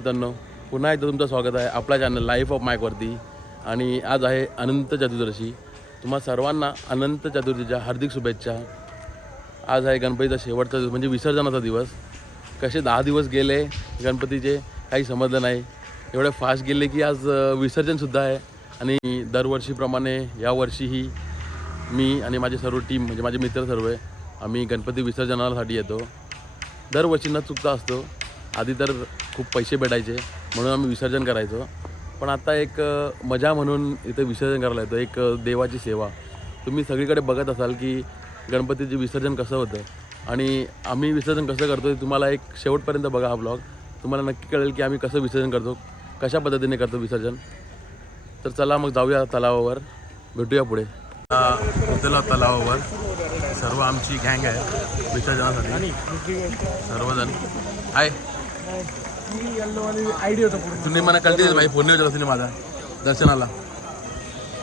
मित्रांनो, पुन्हा एकदा तुमचं स्वागत आहे आपल्या चॅनल लाईफ ऑफ माईकवरती. आणि आज आहे अनंत चतुर्दशी. तुम्हा सर्वांना अनंत चतुर्थीच्या हार्दिक शुभेच्छा. आज आहे गणपतीचा शेवटचा दिवस म्हणजे विसर्जनाचा दिवस. कसे 10 दिवस गेले गणपतीचे काही समजलं नाही. एवढे फास्ट गेले की आज विसर्जनसुद्धा आहे. आणि दरवर्षीप्रमाणे यावर्षीही मी आणि माझी सर्व टीम म्हणजे माझे मित्र सर्व आहे आम्ही गणपती विसर्जनासाठी येतो. दरवर्षी न चुकता असतो. आधी तर खूप पैसे भेटायचे म्हणून आम्ही विसर्जन करायचो, पण आता एक मजा म्हणून इथे विसर्जन करायला येतो. एक देवाची सेवा. तुम्ही सगळीकडे बघत असाल की गणपतीचे विसर्जन कसं होतं आणि आम्ही विसर्जन कसं करतो. तुम्हाला एक शेवटपर्यंत बघा हा ब्लॉग. तुम्हाला नक्की कळेल की आम्ही कसं विसर्जन करतो, कशा पद्धतीने करतो विसर्जन. तर चला मग जाऊया तलावावर, भेटूया पुढे. उतरला तलावावर सर्व आमची गँग आहे विसर्जनासाठी. सर्वजण आहे. तुम्ही मला कळते माझी फोन नाही होता माझा दर्शनाला.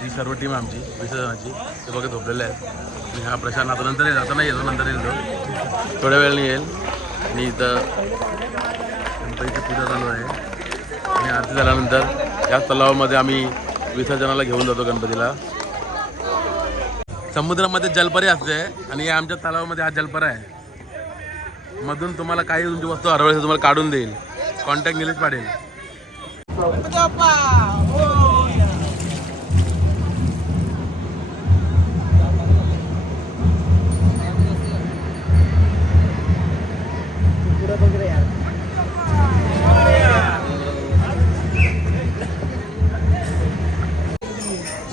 ही सर्व टीम आमची विसर्जनाची ते बघत झोपलेले आहेत. आणि हा प्रशांत आता नंतर येईल, आता नाही येतो, नंतर येईल, थोड्या वेळाने येईल. आणि इथं गणपतीची पूजा चालू आहे आणि आरती झाल्यानंतर या तलावामध्ये आम्ही विसर्जनाला घेऊन जातो गणपतीला. समुद्रामध्ये जलपरी असते आणि आमच्या तलावामध्ये हा जलपरा आहे. मधून तुम्हाला काही तुमची वस्तू हरवली तुम्हाला काढून देईल. कॉन्टॅक्ट निलेश पाटील.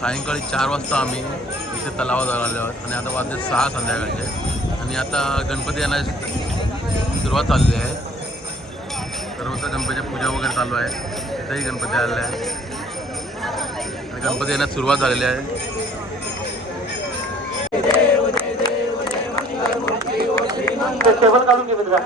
सायंकाळी 4 वाजता आम्ही इथे तलावात आलो आहोत आणि आता वाजले 6 संध्याकाळचे. आणि आता गणपती येण्याची सुरुवात चालली आहे. सर्वत्र गणपतीची पूजा वगैरे चालू आहे. इथेही गणपती आलेले आहे आणि गणपती येण्यास सुरुवात झालेली आहे. काढून घे मित्रा.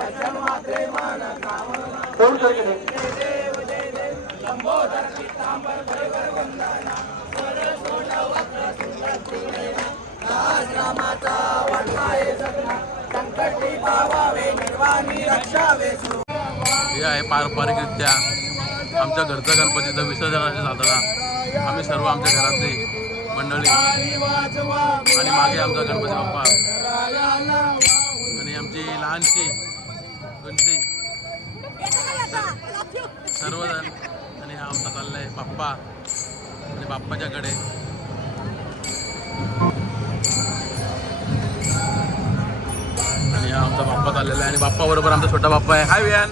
हे आहे पारंपरिकरित्या आमच्या घरचं गणपतीचं विसर्जनाचे जाताना आम्ही सर्व आमच्या घरातली मंडळी आणि मागे आमचा गणपती बाप्पा आणि आमची लहानशी गणपती सर्वजण. आणि हा आमचा चाललाय बाप्पा आणि बाप्पाच्याकडे. आणि हा आमचा बाप्पा चाललेला आहे आणि बाप्पा बरोबर आमचा छोटा बाप्पा आहे. हाय वियान.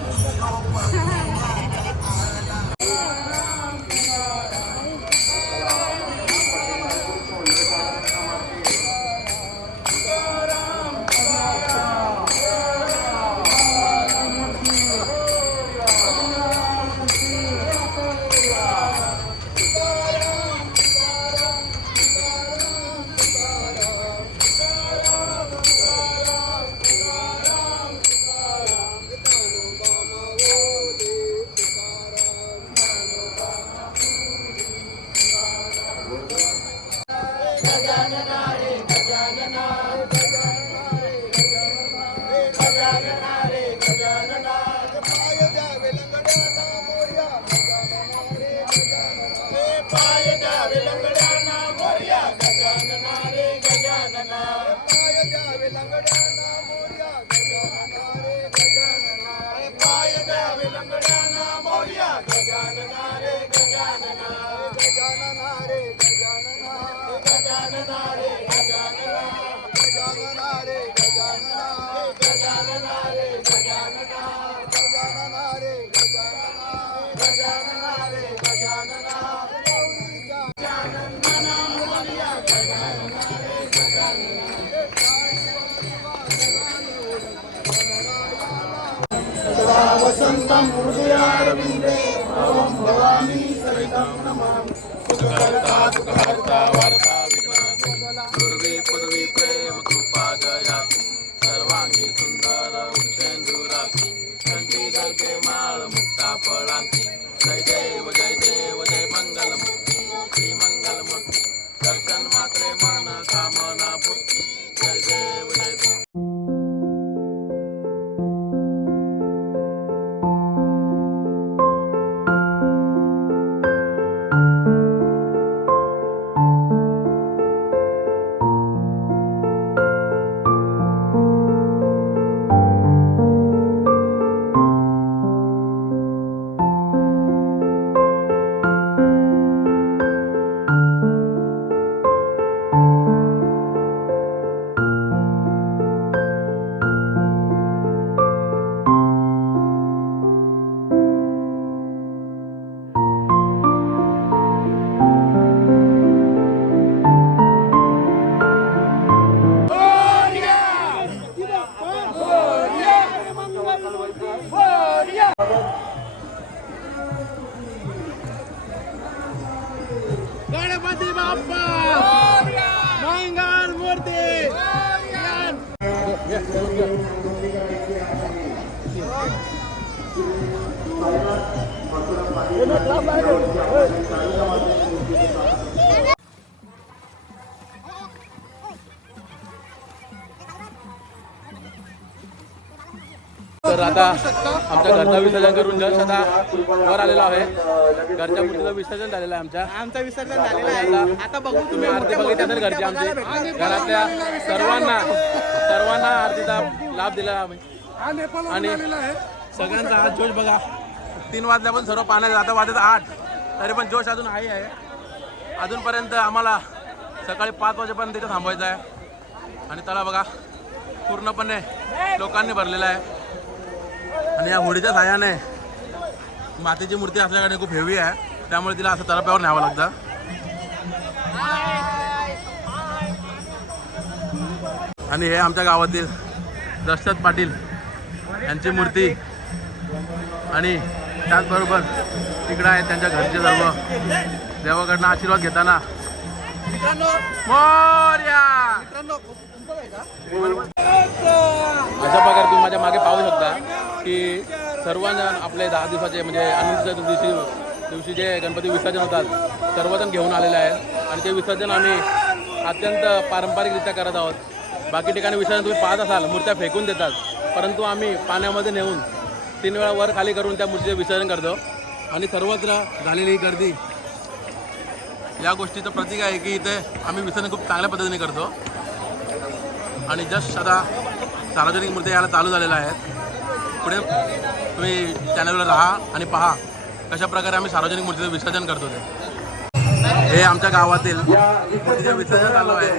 वसंतं हृदयारविन्दे भवं भवानी सहितं नमामि. सुखकर्ता दुःखहर्ता वार्ता विघ्नानाशः पूर्वे पदवी प्रेम कृपा जयाति सर्वांगी सुंदर उच्चेंदुराति कंठी दर्पे माळ मुक्ता फळांती. जय देव जय देव जय मंगलमूर्ती श्री मंगलमूर्ती दर्शन मात्रे मन कामना पूर्ती. जय देव जय देव. मंगल मूर्ती तर आता आमच्या घरचा विसर्जन करून जस्ट आता वर आलेलो आहे. घरच्या मूर्तीचं विसर्जन झालेलं आहे. आमचं विसर्जन झालेलं आहे. आता बघू तुम्ही आरती बघितली तर घरची आमची घरातल्या सर्वांना आरतीचा लाभ दिला आम्ही आणि सगळ्यांचा आज जोश बघा. 3 वाजल्यापासून सर्व पाण्यात आता वाजत 8 तरी पण जोश अजून आहे. अजूनपर्यंत आम्हाला सकाळी 5 वाजेपर्यंत तिथे थांबवायचं आहे आणि त्याला बघा पूर्णपणे लोकांनी भरलेला आहे. आणि या होडीच्या साह्याने मातीची मूर्ती असल्याकडे खूप हेवी आहे त्यामुळे तिला असं तराप्यावर न्यावं लागतं. आणि हे आमच्या गावातील दशरथ पाटील यांची मूर्ती आणि त्याचबरोबर तिकडं आहेत त्यांच्या घरचे सर्व देवाकडनं आशीर्वाद घेताना मोरया अशा प्रकारे तुम्ही माझ्या मागे पाहू शकता की सर्वजण आपले 10 दिवसाचे म्हणजे अनंत चतुर्दशी दिवशी जे गणपती विसर्जन होतात सर्वजण घेऊन आलेले आहेत आणि ते विसर्जन आम्ही अत्यंत पारंपरिकरित्या करत आहोत. बाकी ठिकाणी विसर्जन तुम्ही पाहत असाल मूर्त्या फेकून देतात परंतु आम्ही पाण्यामध्ये नेऊन 3 वेळा वर खाली करून त्या मूर्तीचे विसर्जन करतो आणि सर्वत्र झालेली ही गर्दी या गोष्टीचं प्रतीक आहे की इथे आम्ही विसर्जन खूप चांगल्या पद्धतीने करतो. आणि जस्ट आता सार्वजनिक मूर्ती यायला चालू झालेल्या आहेत. पुढे तुम्ही चॅनलवर राहा आणि पहा कशा प्रकारे आम्ही सार्वजनिक मूर्तीचं विसर्जन करतो. ते हे आमच्या गावातील मूर्तीचं विसर्जन चालू आहे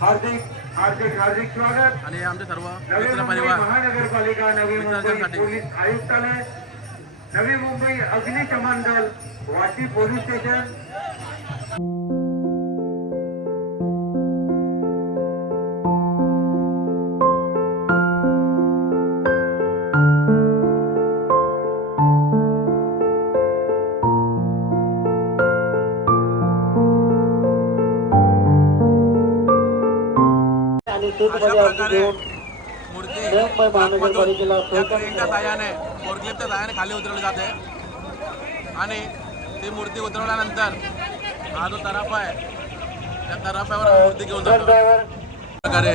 हार्दिक हार्दिक हार्दिक स्वागत. आणि आमचे सर्व मित्र परिवार महानगरपालिका नवी मुंबई पोलीस आयुक्तालय नवी मुंबई अग्निशमन दल वाशी पोलीस स्टेशन अशा प्रकारे मूर्ती साह्याने फोर्कलिफ्टच्या साह्याने खाली उतरवली जाते आणि ती मूर्ती उतरवल्यानंतर हा जो तराफा आहे त्या तराफ्यावर मूर्ती घेऊन जातो. प्रकारे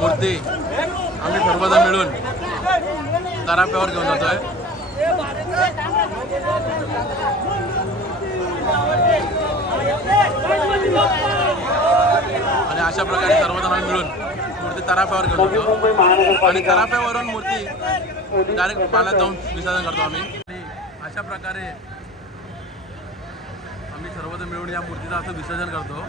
मूर्ती आम्ही सर्वजण मिळून तराफ्यावर घेऊन जातोय. आणि अशा प्रकारे सर्वजण मिळून मूर्ती तराफ्यावर घेऊन जातो आणि तराफ्यावरून मूर्ती डायरेक्ट पाण्यात जाऊन विसर्जन करतो आम्ही. आणि अशा प्रकारे आम्ही सर्वजण मिळून या मूर्तीचं असं विसर्जन करतो.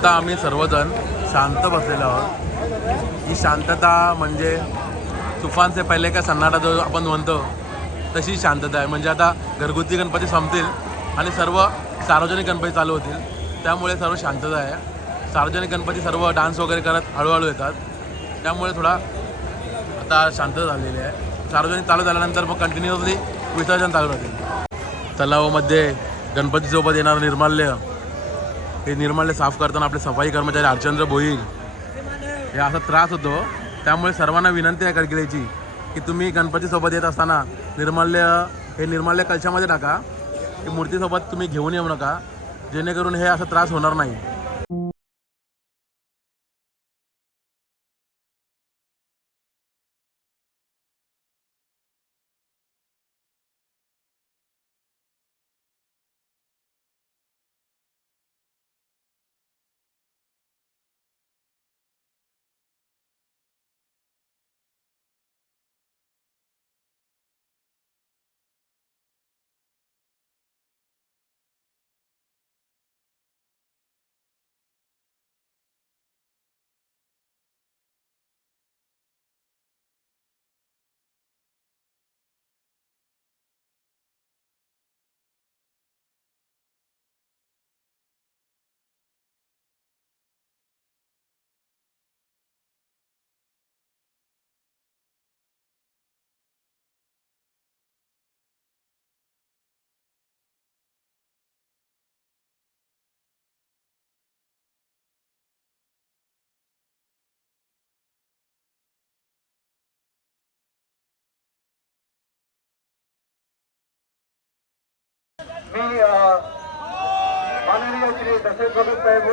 आता आम्ही सर्वजण शांत बसलेलो आहोत. ही शांतता म्हणजे तुफान से पहिले का सन्नाटा जो आपण म्हणतो तशी शांतता आहे. म्हणजे आता घरगुती गणपती संपतील आणि सर्व सार्वजनिक गणपती चालू होतील त्यामुळे सर्व शांतता आहे. सार्वजनिक गणपती सर्व डान्स वगैरे करत हळूहळू येतात त्यामुळे थोडा आता शांतता झालेली आहे. सार्वजनिक चालू झाल्यानंतर मग कंटिन्युअसली विसर्जन चालू राहतील. तलावामध्ये गणपतीसोबत येणारं निर्माल्य हे निर्माल्य साफ करताना आपले सफाई कर्मचारी हरचंद्र भोईर हे असा त्रास होतो. त्यामुळे सर्वांना विनंती आहे कडकिलेची की तुम्ही गणपतीसोबत येत असताना निर्माल्य कलशामध्ये टाका. ही मूर्तीसोबत तुम्ही घेऊन येऊ नका जेणेकरून हे असा त्रास होणार नाही. मी माननीय श्री दशरथ भगत साहेब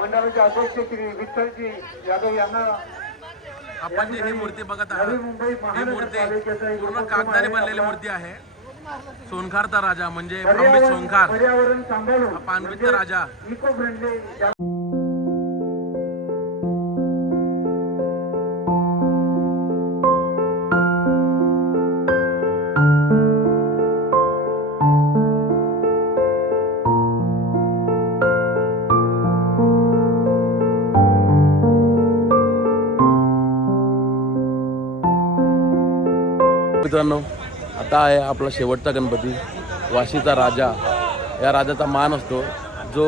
मंडळाचे अध्यक्ष श्री विठ्ठलजी यादव यांना आपण जी ही मूर्ती बघत नवी आहात मुंबई ही मूर्ती महानगरपालिकेचा एक पूर्ण उपक्रम कागदाने आहे. बनलेली मूर्ती आहे. सोनखारचा राजा म्हणजे पानवीत सोनखार पर्यावरण सांभाळून हा पानवीतचा राजा. इको फ्रेंडली मित्रांनो, आता आहे आपला शेवटचा गणपती, वाशीचा राजा. या राजाचा मान असतो जो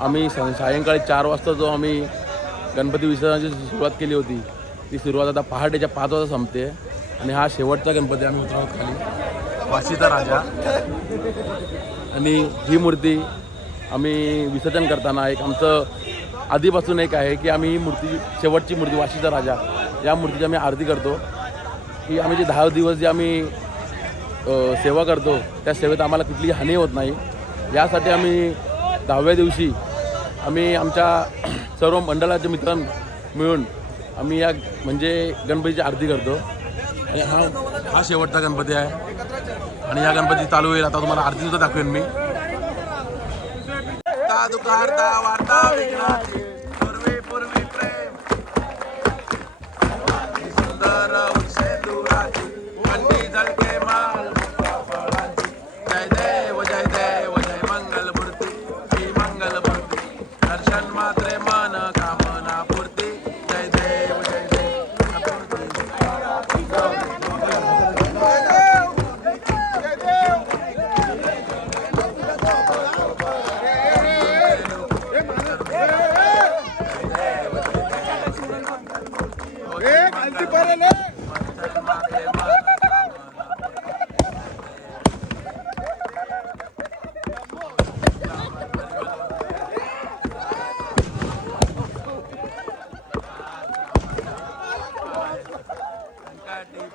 आम्ही सायंकाळी 4 वाजता जो आम्ही गणपती विसर्जनाची सुरुवात केली होती, ती सुरुवात आता पहाटेच्या 5 वाजता संपते. आणि हा शेवटचा गणपती आम्ही उतरवत खाली, वाशीचा राजा. आणि ही मूर्ती आम्ही विसर्जन करताना एक आमचं आधीपासून एक आहे की आम्ही ही मूर्ती, शेवटची मूर्ती वाशीचा राजा, या मूर्तीची आम्ही आरती करतो. की आम्ही जे 10 दिवस जे आम्ही सेवा करतो त्या सेवेत आम्हाला कुठलीही हानी होत नाही, यासाठी आम्ही 10व्या दिवशी आम्ही आमच्या सर्व मंडळाचे मित्र मिळून आम्ही या म्हणजे गणपतीची आरती करतो. आणि हा शेवटचा गणपती आहे. आणि या गणपती चालू होईल आता, तुम्हाला आरती सुद्धा दाखवेन मी. वार्ता विघ्नाची पूर्वी पूर्वी प्रेम सुंदर उक्षेंदुराची कंठी झळके माल फळांची. जय देव जय देव जय मंगलमूर्ती श्री मंगलमूर्ती दर्शन मात्रे मन कामना पूर्ती. जय देव जय देव.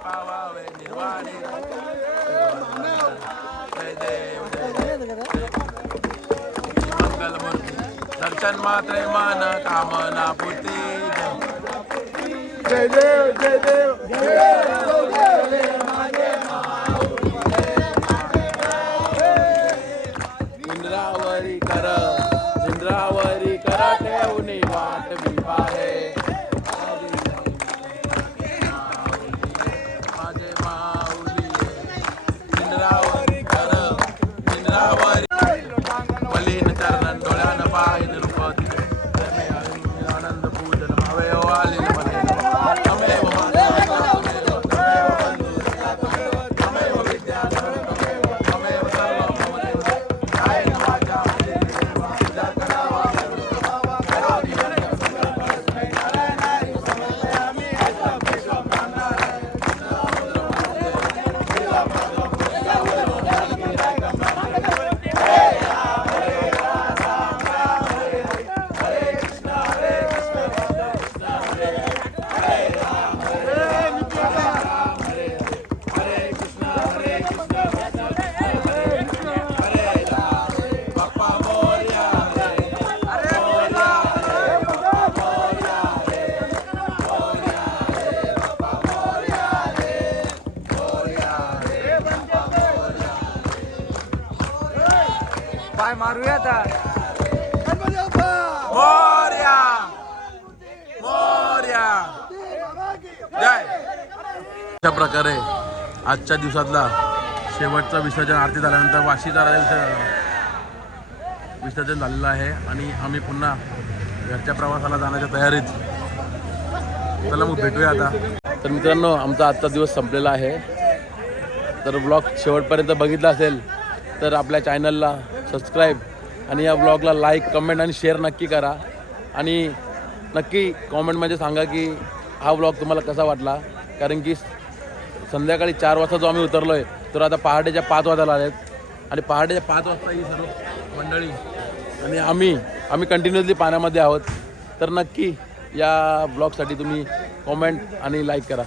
पावावे निर्वाणी. जय देव जय देव मंगलमूर्ती दर्शन मात्रे मन कामना पूर्ती. जय देव जय देव इंद्रावरी कर ठेवणी वाट विवाहे. माझे माऊली इंद्रावरी कर इंद्रावरी वलीन चरण डोळ्यानं पाहिन रूपती. आनंद पूजन भावे वाली मने तमेव तमेव विद्या तमेव सर्व ममदेव. काय वाचा विद्या करावा पाय मारूया आता. मोरया मोरया जय. अशा प्रकारे आजच्या दिवसातला शेवटचा विसर्जन आरती झाल्यानंतर वाशीचा राजा विसर्जन झालेलं आहे. आणि आम्ही पुन्हा घरच्या प्रवासाला जाण्याच्या तयारीत. चला मग भेटूया आता. तर मित्रांनो, आमचा आजचा दिवस संपलेला आहे. तर ब्लॉग शेवटपर्यंत बघितला असेल तर आपल्या चॅनलला सबस्क्राईब आणि या ब्लॉगला लाईक कमेंट आणि शेअर नक्की करा. आणि नक्की कॉमेंटमध्ये सांगा की हा ब्लॉग तुम्हाला कसा वाटला. कारण की संध्याकाळी 4 वाजता जो आम्ही उतरलो आहे तर आता पहाटेच्या 5 वाजायला आलेत. आणि पहाटेच्या 5 वाजता ही सर्व मंडळी आणि आम्ही कंटिन्युअसली पाण्यामध्ये आहोत. तर नक्की या ब्लॉगसाठी तुम्ही कॉमेंट आणि लाईक करा.